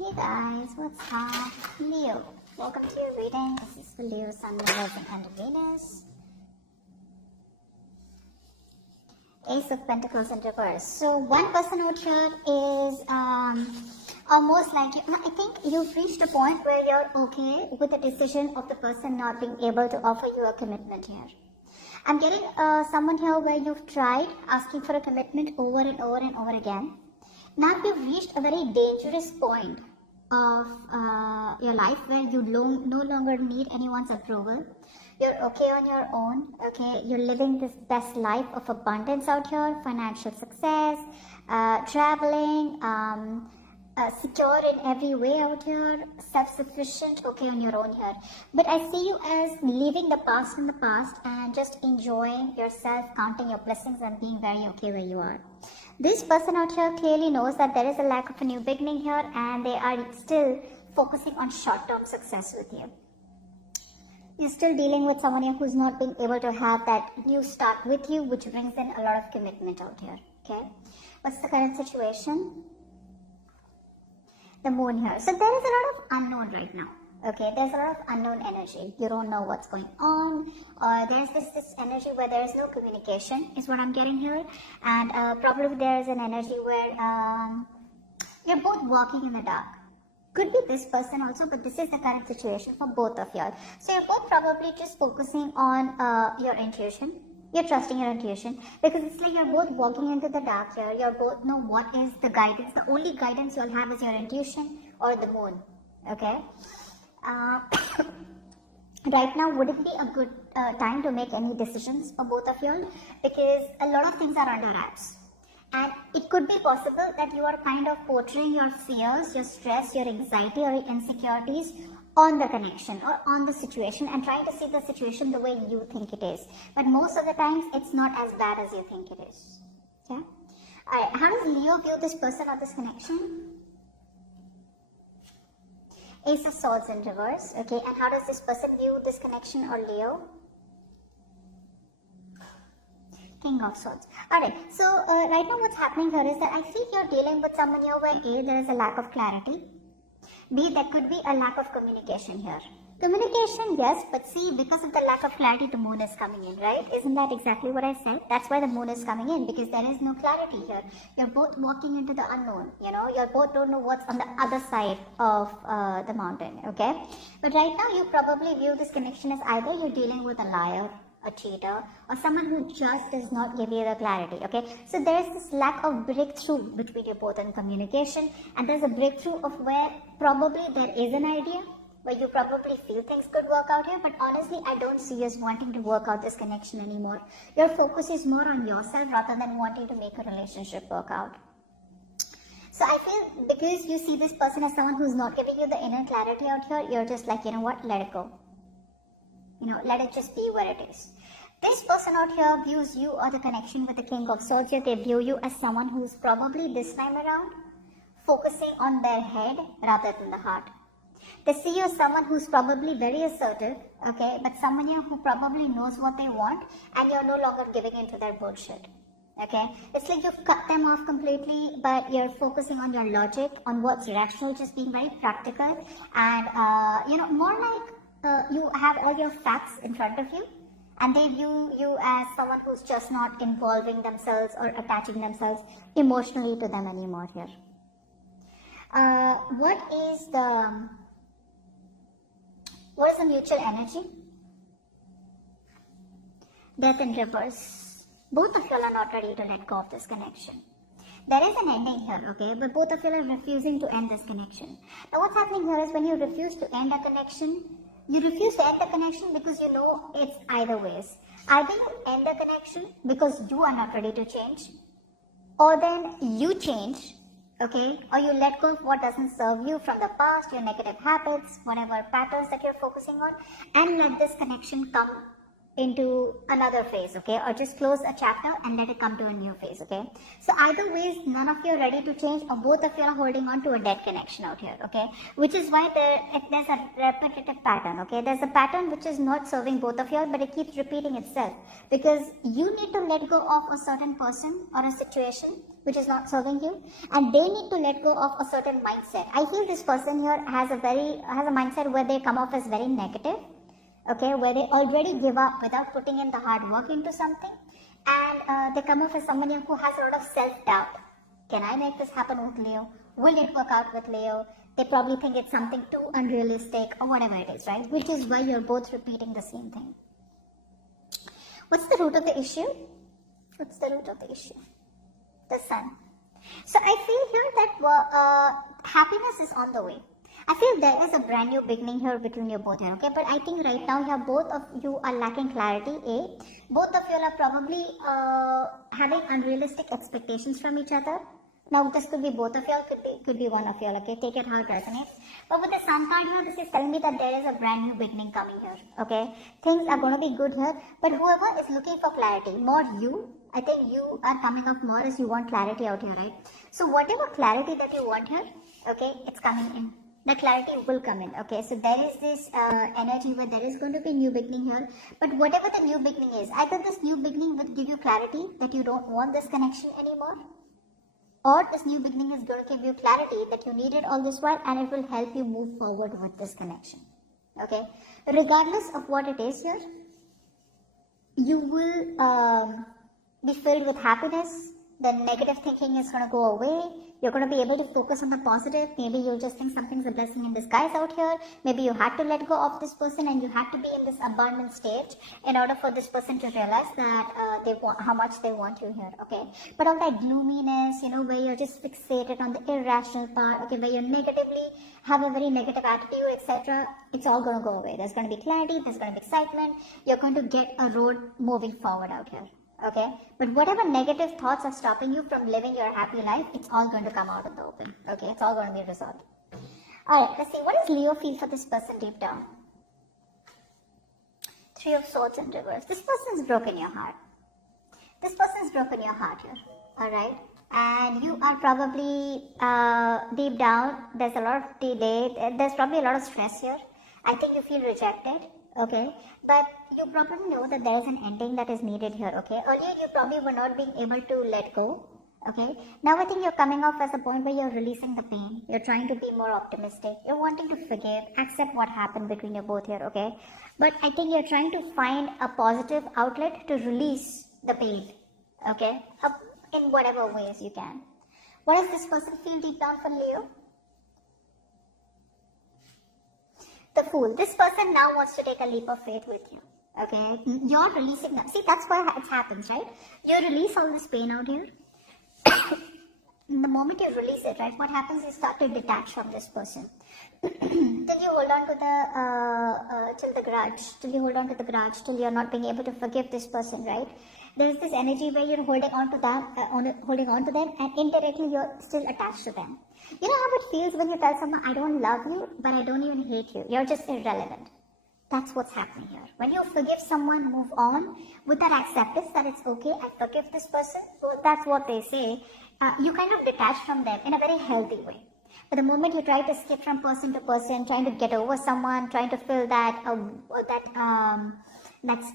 Hey guys, what's up? Leo. Welcome to your reading. This is for Leo, Sun, Moon, Rising, and Venus. Ace of Pentacles in reverse. So one person out here is almost like, I think you've reached a point where you're okay with the decision of the person not being able to offer you a commitment here. I'm getting someone here where you've tried asking for a commitment over and over and over again. Now you've reached a very dangerous point of your life where you no longer need anyone's approval. You're okay on your own, okay? You're living this best life of abundance out here, financial success, traveling, secure in every way out here, self-sufficient, okay, on your own here. But I see you as leaving the past in the past and just enjoying yourself, counting your blessings and being very okay where you are. This person out here clearly knows that there is a lack of a new beginning here and they are still focusing on short-term success with you. You're still dealing with someone here who's not been able to have that new start with you, which brings in a lot of commitment out here, okay? What's the current situation? The moon here. So there is a lot of unknown right now. Okay, there's a lot of unknown energy. You don't know what's going on, or there's this energy where there is no communication, is what I'm getting here. And probably there is an energy where you're both walking in the dark. Could be this person also, but this is the current situation for both of y'all. So you're both probably just focusing on your intuition. You're trusting your intuition because it's like you're both walking into the dark here. You both know what is the guidance. The only guidance you'll have is your intuition or the moon. Okay. Right now wouldn't be a good time to make any decisions for both of you because a lot of things are under wraps, and it could be possible that you are kind of portraying your fears, your stress, your anxiety or your insecurities on the connection or on the situation and trying to see the situation the way you think it is, but most of the times it's not as bad as you think it is. Okay. Alright, how does Leo view this person or this connection? Ace of Swords in reverse, okay, and how does this person view this connection or Leo? King of Swords. Alright, so right now what's happening here is that I feel you're dealing with someone here where A, there is a lack of clarity, B, there could be a lack of communication here. Communication, yes, but see, because of the lack of clarity, the moon is coming in, right? Isn't that exactly what I said? That's why the moon is coming in, because there is no clarity here. You're both walking into the unknown, you know, you both don't know what's on the other side of the mountain, okay? But right now, you probably view this connection as either you're dealing with a liar, a cheater, or someone who just does not give you the clarity, okay? So there is this lack of breakthrough between you both in communication, and there's a breakthrough of where probably there is an idea, where you probably feel things could work out here, but honestly, I don't see you as wanting to work out this connection anymore. Your focus is more on yourself rather than wanting to make a relationship work out. So I feel because you see this person as someone who's not giving you the inner clarity out here, you're just like, you know what, let it go. You know, let it just be where it is. This person out here views you or the connection with the King of Swords here, they view you as someone who's probably this time around focusing on their head rather than the heart. They see you as someone who's probably very assertive, okay, but someone here who probably knows what they want and you're no longer giving into their bullshit, okay. It's like you've cut them off completely, but you're focusing on your logic, on what's rational, just being very practical and, you know, more like you have all your facts in front of you and they view you as someone who's just not involving themselves or attaching themselves emotionally to them anymore here. What is the mutual energy? Death in reverse. Both of you are not ready to let go of this connection. There is an ending here, okay, but both of you are refusing to end this connection. Now what's happening here is when you refuse to end a connection, you refuse to end the connection because you know it's either ways. Either you end the connection because you are not ready to change, or then you change, okay, or you let go of what doesn't serve you from the past, your negative habits, whatever patterns that you're focusing on, and let this connection come into another phase, okay, or just close a chapter and let it come to a new phase, okay. So either ways, none of you are ready to change, or both of you are holding on to a dead connection out here, okay, which is why there's a repetitive pattern, okay. There's a pattern which is not serving both of you, but it keeps repeating itself because you need to let go of a certain person or a situation which is not serving you, and they need to let go of a certain mindset. I feel this person here has a mindset where they come off as very negative, okay, where they already give up without putting in the hard work into something, and they come off as someone who has a lot of self-doubt. Can I make this happen with Leo? Will it work out with Leo? They probably think it's something too unrealistic or whatever it is, right? Which is why you're both repeating the same thing. What's the root of the issue? What's the root of the issue? The sun. So I feel here that happiness is on the way. I feel there is a brand new beginning here between you both here, okay? But I think right now here both of you are lacking clarity, A. Both of you are probably having unrealistic expectations from each other. Now this could be both of you, could be one of you, okay? Take it how it resonates. But with the sun card here, this is telling me that there is a brand new beginning coming here, okay? Things are going to be good here. But whoever is looking for clarity, more you, I think you are coming up more as you want clarity out here, right? So whatever clarity that you want here, okay, it's coming in. The clarity will come in, okay? So there is this energy where there is going to be new beginning here. But whatever the new beginning is, either this new beginning will give you clarity that you don't want this connection anymore, or this new beginning is going to give you clarity that you needed all this while, and it will help you move forward with this connection, okay? Regardless of what it is here, you will be filled with happiness. The negative thinking is going to go away. You're going to be able to focus on the positive. Maybe you'll just think something's a blessing in disguise out here. Maybe you had to let go of this person and you had to be in this abandoned stage in order for this person to realize that they want how much they want you here, okay? But all that gloominess, where you're just fixated on the irrational part, okay, where you negatively have a very negative attitude, etc., it's all going to go away. There's going to be clarity, there's going to be excitement. You're going to get a road moving forward out here. Okay, but whatever negative thoughts are stopping you from living your happy life, it's all going to come out in the open. Okay, it's all going to be resolved. Alright, let's see. What does Leo feel for this person deep down? Three of Swords in reverse. This person's broken your heart. This person's broken your heart here. Alright, and you are probably deep down, there's a lot of delay, there's probably a lot of stress here. I think you feel rejected. Okay, but you probably know that there is an ending that is needed here, okay? Earlier, you probably were not being able to let go, okay? Now, I think you're coming off as a point where you're releasing the pain. You're trying to be more optimistic. You're wanting to forgive, accept what happened between you both here, okay? But I think you're trying to find a positive outlet to release the pain, okay? In whatever ways you can. What does this person feel deep down for Leo? The Fool. This person now wants to take a leap of faith with you. Okay, you're releasing that. See, that's why it happens, right? You release all this pain out here. The moment you release it, right, what happens is you start to detach from this person. Till you hold on to the grudge, till you're not being able to forgive this person, right? There's this energy where you're holding on to them, and indirectly you're still attached to them. You know how it feels when you tell someone, I don't love you, but I don't even hate you. You're just irrelevant. That's what's happening here. When you forgive someone, move on with that acceptance that it's okay, I forgive this person. So that's what they say. You kind of detach from them in a very healthy way. But the moment you try to skip from person to person, trying to get over someone, trying to fill that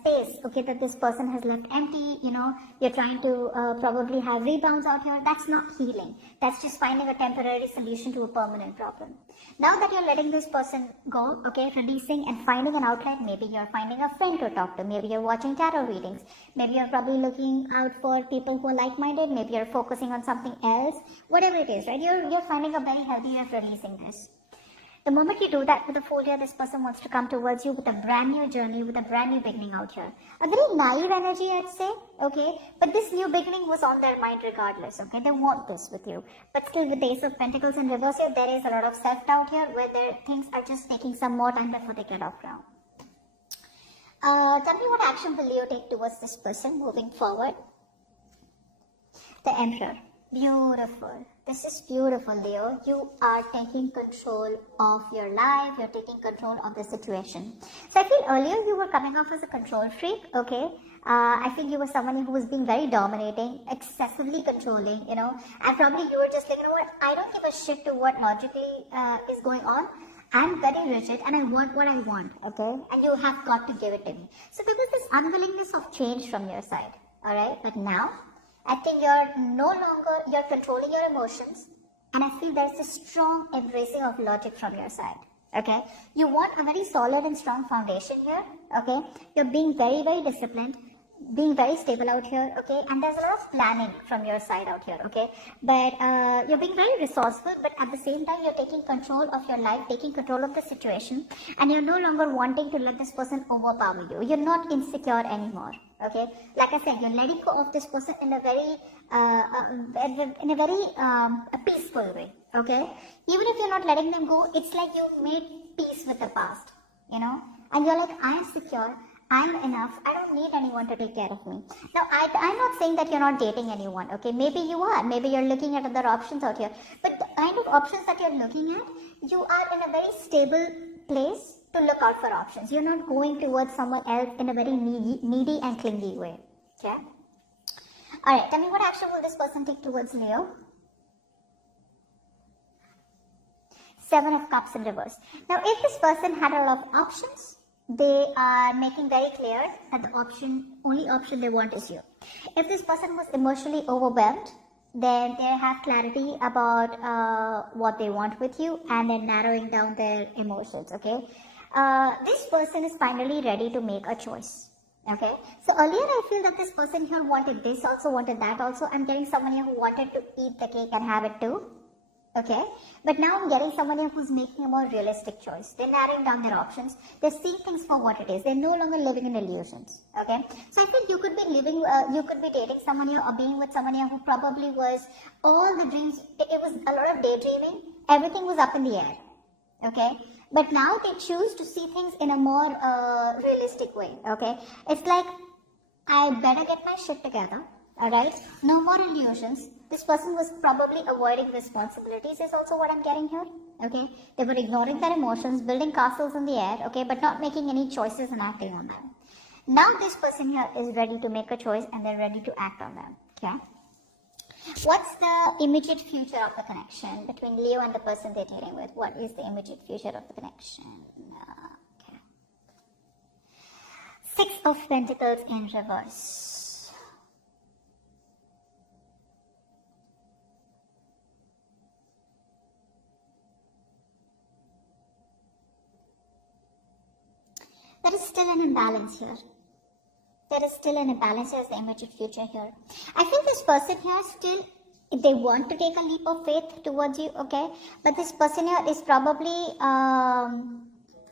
space, okay, that this person has left empty, you're trying to probably have rebounds out here. That's not healing. That's just finding a temporary solution to a permanent problem. Now that you're letting this person go, okay, releasing and finding an outlet, maybe you're finding a friend to talk to, maybe you're watching tarot readings, maybe you're probably looking out for people who are like-minded, maybe you're focusing on something else, whatever it is, right? You're finding a very healthy way of releasing this. The moment you do that with the Fool here, this person wants to come towards you with a brand new journey, with a brand new beginning out here. A very naive energy, I'd say, okay? But this new beginning was on their mind regardless, okay? They want this with you. But still, with the Ace of Pentacles in reverse here, there is a lot of self-doubt here where their things are just taking some more time before they get off ground. Tell me what action will Leo take towards this person moving forward? The Emperor. Beautiful. This is beautiful, Leo. You are taking control of your life. You're taking control of the situation. So I feel earlier you were coming off as a control freak, okay? I think you were someone who was being very dominating, excessively controlling, you know, and probably you were just like, you know what, I don't give a shit to what logically is going on. I'm very rigid and I want what I want, okay? And you have got to give it to me. So there was this unwillingness of change from your side, alright? But now, I think you're controlling your emotions, and I feel there's a strong embracing of logic from your side, okay? You want a very solid and strong foundation here, okay? You're being very, very disciplined, being very stable out here, okay? And there's a lot of planning from your side out here, okay? But you're being very resourceful, but at the same time, you're taking control of your life, taking control of the situation, and you're no longer wanting to let this person overpower you. You're not insecure anymore, okay? Like I said, you're letting go of this person in a very peaceful way, okay? Even if you're not letting them go, it's like you made peace with the past, you know? And you're like, I'm secure. I'm enough. I don't need anyone to take care of me. Now, I'm not saying that you're not dating anyone, okay? Maybe you are. Maybe you're looking at other options out here. But the kind of options that you're looking at, you are in a very stable place to look out for options. You're not going towards someone else in a very needy and clingy way, okay? Alright, tell me what action will this person take towards Leo? 7 of Cups in reverse. Now, if this person had a lot of options, they are making very clear that the only option they want is you. If this person was emotionally overwhelmed, then they have clarity about what they want with you, and they're narrowing down their emotions, okay? This person is finally ready to make a choice, okay? So earlier I feel that this person here wanted this also, wanted that also. I'm getting someone here who wanted to eat the cake and have it too. Okay, but now I'm getting someone here who's making a more realistic choice. They're narrowing down their options. They're seeing things for what it is. They're no longer living in illusions. Okay, so I think you could be dating someone here or being with someone here who probably was all the dreams. It was a lot of daydreaming. Everything was up in the air. Okay, but now they choose to see things in a more realistic way. Okay, it's like, I better get my shit together. Alright, no more illusions. This person was probably avoiding responsibilities is also what I'm getting here. Okay, they were ignoring their emotions, building castles in the air, okay, but not making any choices and acting on them. Now this person here is ready to make a choice and they're ready to act on them. Okay, what's the immediate future of the connection between Leo and the person they're dealing with? What is the immediate future of the connection? Okay. 6 of Pentacles in reverse. There is still an imbalance here. There is still an imbalance as the immediate future here. I think this person here still, they want to take a leap of faith towards you, okay? But this person here is probably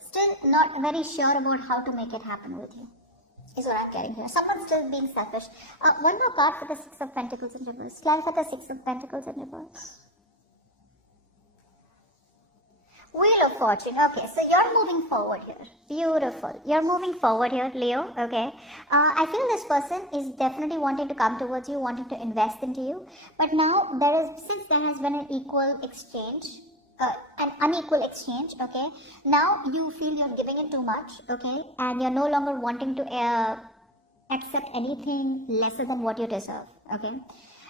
still not very sure about how to make it happen with you. Is what I'm getting here. Someone's still being selfish. One more part for the 6 of Pentacles in reverse. Clarify the 6 of Pentacles in reverse. Wheel of Fortune. Okay, so you're moving forward here. Beautiful. You're moving forward here, Leo. Okay. I feel this person is definitely wanting to come towards you, wanting to invest into you. But now since there has been an equal exchange, an unequal exchange, okay, now you feel you're giving in too much, okay, and you're no longer wanting to accept anything lesser than what you deserve, okay.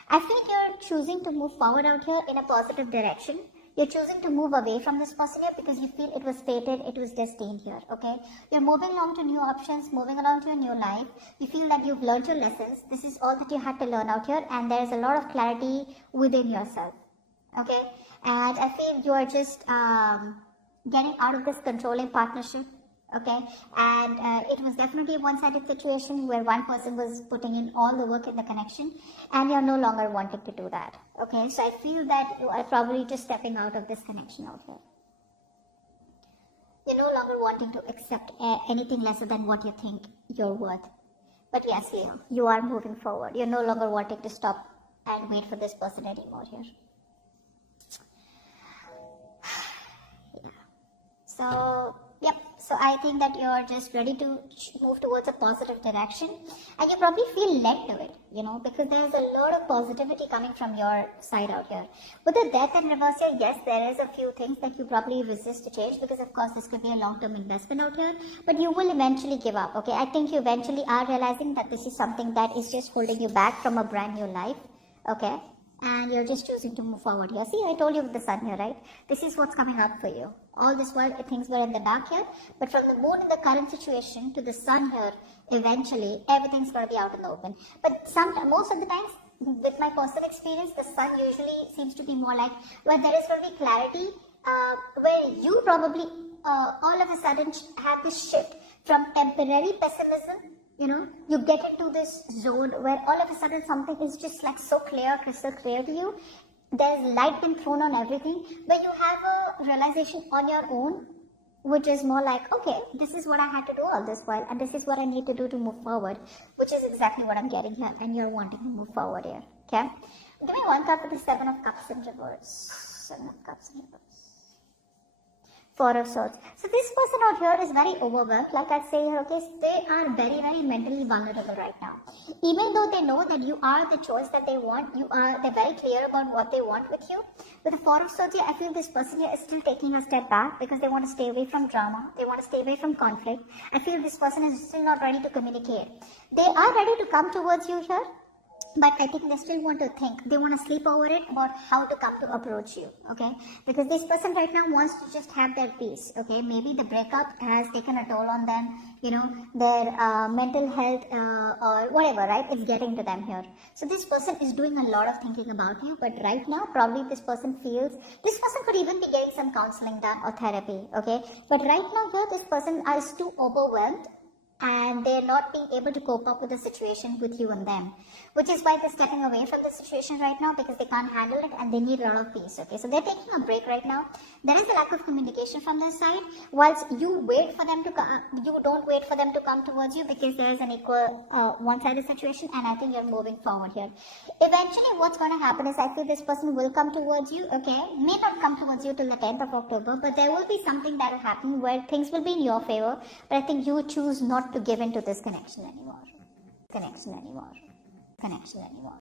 I feel you're choosing to move forward out here in a positive direction. You're choosing to move away from this person here because you feel it was fated, it was destined here, okay? You're moving along to new options, moving along to a new life. You feel that you've learned your lessons. This is all that you had to learn out here, and there is a lot of clarity within yourself, okay? And I feel you are just getting out of this controlling partnership, okay? And it was definitely a one-sided situation where one person was putting in all the work in the connection, and you're no longer wanting to do that, okay? So I feel that you are probably just stepping out of this connection out here. You're no longer wanting to accept anything lesser than what you think you're worth. But yes, Leo, you are moving forward. You're no longer wanting to stop and wait for this person anymore here. Yeah. So, yep. So I think that you're just ready to move towards a positive direction, and you probably feel led to it, because there's a lot of positivity coming from your side out here. With the death and reverse here, yes, there is a few things that you probably resist to change, because of course this could be a long-term investment out here, but you will eventually give up, okay? I think you eventually are realizing that this is something that is just holding you back from a brand new life, okay? And you're just choosing to move forward here. See, I told you with the sun here, right? This is what's coming up for you. All this while things were in the dark here, but from the moon in the current situation to the sun here, eventually everything's going to be out in the open. But most of the times, with my personal experience, the sun usually seems to be more like where there is going to be clarity, where you probably all of a sudden have this shift from temporary pessimism. You get into this zone where all of a sudden something is just like so clear, crystal clear to you. There's light being thrown on everything, but you have a realization on your own, which is more like, okay, this is what I had to do all this while, and this is what I need to do to move forward, which is exactly what I'm getting here, and you're wanting to move forward here, okay? Give me one card for the Seven of Cups in reverse. Seven of Cups in reverse. Four of Swords. So this person out here is very overwhelmed, like I say here, okay, they are very, very mentally vulnerable right now. Even though they know that you are the choice that they want, they're very clear about what they want with you. With the Four of Swords here, I feel this person here is still taking a step back because they want to stay away from drama, they want to stay away from conflict. I feel this person is still not ready to communicate. They are ready to come towards you here, but I think they still want to think. They want to sleep over it about how to come to approach you, okay? Because this person right now wants to just have their peace, okay? Maybe the breakup has taken a toll on them, their mental health or whatever, right? It's getting to them here. So this person is doing a lot of thinking about you, but right now, probably this person could even be getting some counseling done or therapy, okay? But right now here, this person is too overwhelmed, and they're not being able to cope up with the situation with you and them, which is why they're stepping away from the situation right now, because they can't handle it and they need a lot of peace, okay? So they're taking a break right now. There is a lack of communication from their side, whilst you wait for them to come, you don't wait for them to come towards you, because there is an equal one-sided situation, and I think you're moving forward here. Eventually what's going to happen is, I feel this person will come towards you, okay? May not come towards you till the 10th of October, but there will be something that will happen where things will be in your favor, but I think you choose not to give into this connection anymore. Connection anymore.